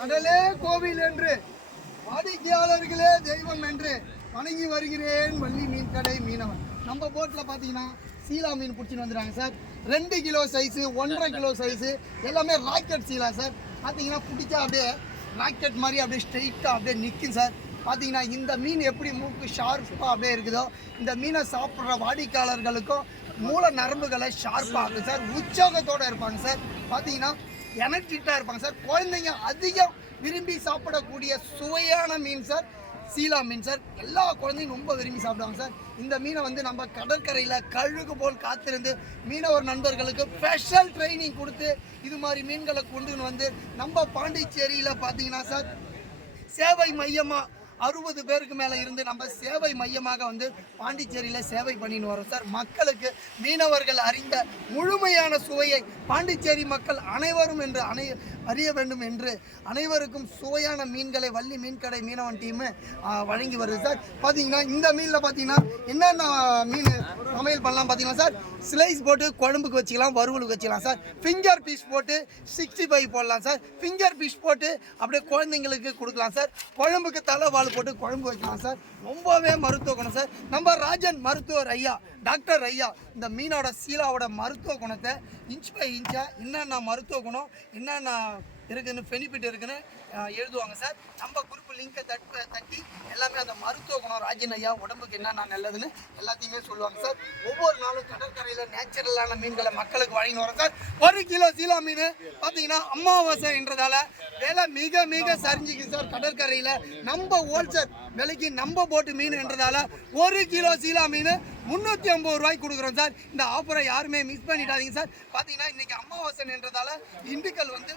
கடலே கோவில் என்று வாடிக்கையாளர்களே தெய்வம் என்று வணங்கி வருகிறேன் வள்ளி மீன் கடை மீனவன். நம்ம போட்டில் பார்த்தீங்கன்னா சீலா மீன் பிடிச்சின்னு வந்துடுறாங்க சார் ரெண்டு கிலோ சைஸு ஒன்றரை கிலோ சைஸு எல்லாமே ராக்கெட் சீலா சார் பார்த்தீங்கன்னா பிடிச்சா அப்படியே ராக்கெட் மாதிரி அப்படியே ஸ்ட்ரெயிட்டாக அப்படியே நிற்கும் சார் பார்த்தீங்கன்னா இந்த மீன் எப்படி மூக்கு ஷார்ப்பாக அப்படியே இருக்குதோ இந்த மீனை சாப்பிட்ற வாடிக்கையாளர்களுக்கும் மூல நரம்புகளை ஷார்ப்பாக ஆகும் சார் உற்சாகத்தோடு இருப்பாங்க சார் பார்த்தீங்கன்னா எனர்ஜிட்டாக இருப்பாங்க சார். குழந்தைங்க அதிகம் விரும்பி சாப்பிடக்கூடிய சுவையான மீன் சார். சீலா மீன் சார். எல்லா குழந்தையும் ரொம்ப விரும்பி சாப்பிடுவாங்க சார். இந்த மீனை வந்து நம்ம கடற்கரையில் கழுகு போல் காத்திருந்து மீனவர் நண்பர்களுக்கு ஸ்பெஷல் ட்ரைனிங் கொடுத்து இது மாதிரி மீன்களை கொண்டு வந்து நம்ம பாண்டிச்சேரியில் பார்த்தீங்கன்னா சார் சேவை மையமாக அறுபது பேருக்கு மேலே இருந்து நம்ம சேவை மையமாக வந்து பாண்டிச்சேரியில் சேவை பண்ணின்னு வரோம் சார். மக்களுக்கு மீனவர்கள் அறிந்த முழுமையான சுவையை பாண்டிச்சேரி மக்கள் அனைவரும் என்று அனை அறிய வேண்டும் என்று அனைவருக்கும் சுவையான மீன்களை வள்ளி மீன்கடை மீனவன் டீமு வழங்கி வருது சார். பார்த்தீங்கன்னா இந்த மீனில் பார்த்தீங்கன்னா என்னென்ன மீன் சமையல் பண்ணலாம் பார்த்தீங்கன்னா சார் ஸ்லைஸ் போட்டு குழம்புக்கு வச்சுக்கலாம் வறுவலுக்கு வச்சுக்கலாம் சார். ஃபிங்கர் பீஸ் போட்டு சிக்ஸ்டி ஃபைவ் போடலாம் சார். ஃபிங்கர் பீஸ் போட்டு அப்படியே குழந்தைங்களுக்கு கொடுக்கலாம் சார். குழம்புக்கு தலைவால் போட்டு குழம்பு வைக்கலாம் சார். ரொம்பவே மருத்துவ குணம் சார். நம்ம ராஜன் மருத்துவர் ஐயா டாக்டர் ஐயா இந்த மீனோட சீலாவோட மருத்துவ குணத்தை இன்ச் பை இன்ச்சாக என்னென்ன மருத்துவ குணம் என்னென்ன இருக்குன்னு பெனிஃபிட் இருக்குன்னு எழுதுவாங்க சார். நம்ம குரூப் லிங்கை தட்டு தட்டி எல்லாமே அந்த மருத்துவ குணம் ராஜன் ஐயா உடம்புக்கு என்னென்ன நல்லதுன்னு எல்லாத்தையுமே சொல்லுவாங்க சார். ஒவ்வொரு நாளும் கடற்கரையில் நேச்சுரலான மீன்களை மக்களுக்கு வழங்கி வரோம் சார். ஒரு கிலோ சீலா மீன் பார்த்தீங்கன்னா அமாவாசைன்றதால விலை மிக மிக சரிஞ்சுக்குது சார். கடற்கரையில் நம்ம ஹோல்சேல் விலைக்கு நம்ம போட்டு மீன்ன்றதால ஒரு கிலோ சீலா மீன் முந்நூற்றி ஐம்பது ரூபாய்க்கு கொடுக்குறோம் சார். இந்த ஆஃபரை யாருமே மிஸ் பண்ணிடாதீங்க சார். பார்த்தீங்கன்னா இன்றைக்கி அமாவாசைன்றதால இந்துக்கள் வந்து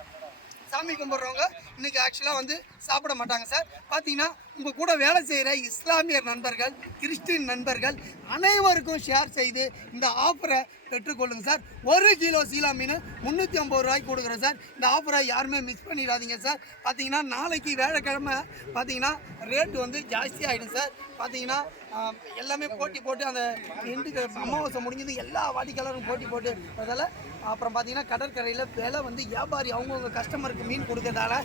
சாமி கும்பிட்றவங்க இன்னைக்கு ஆக்சுவலாக வந்து சாப்பிட மாட்டாங்க சார். பார்த்தீங்கன்னா உங்கள் கூட வேலை செய்கிற இஸ்லாமியர் நண்பர்கள் கிறிஸ்டின் நண்பர்கள் அனைவருக்கும் ஷேர் செய்து இந்த ஆஃபரை பெற்றுக்கொள்ளுங்க சார் ஒரு கிலோ சீலா மீன் முந்நூற்றி ஐம்பது ரூபாய்க்கு கொடுக்குறோம் சார் இந்த ஆஃபரை யாருமே மிஸ் பண்ணிடாதீங்க சார் பார்த்தீங்கன்னா நாளைக்கு வேலைக்கிழமை பார்த்தீங்கன்னா ரேட்டு வந்து ஜாஸ்தி ஆகிடும் சார் பார்த்தீங்கன்னா எல்லாமே போட்டி போட்டு அந்த எண்டுக்கு அமாவாசை முடிஞ்சது எல்லா வாடிக்கையாளரும் போட்டி போட்டு அதில் அப்புறம் பார்த்தீங்கன்னா கடற்கரையில் விலை வந்து வியாபாரி அவங்கவுங்க கஸ்டமருக்கு மீன் கொடுக்கறதால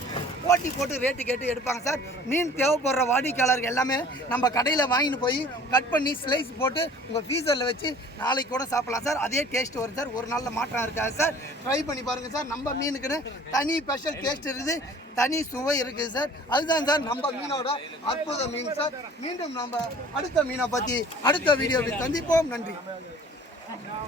போட்டி போட்டு ரேட்டு கேட்டு எடுப்பாங்க சார் மீன் தேவைப்படுற வாடிக்கையாளர்கள் எல்லாமே நம்ம கடையில் வாங்கிட்டு போய் கட் பண்ணி ஸ்லைஸ் போட்டு உங்கள் ஃப்ரீசரில் வச்சு நாளைக்கு கூட சாப்பிட்லாம் சார். அதே டேஸ்ட் வரும் சார். ஒரு நாளில் மாற்றம் இருக்காது சார். ட்ரை பண்ணி பாருங்கள் சார். நம்ம மீனுக்குன்னு தனி ஸ்பெஷல் டேஸ்ட் இருக்குது. தனி சுவை இருக்குது சார். அதுதான் சார் நம்ம மீனோட அற்புத மீன் சார். மீண்டும் நம்ம அடுத்த மீனை பற்றி அடுத்த வீடியோவில் சந்திப்போம். நன்றி.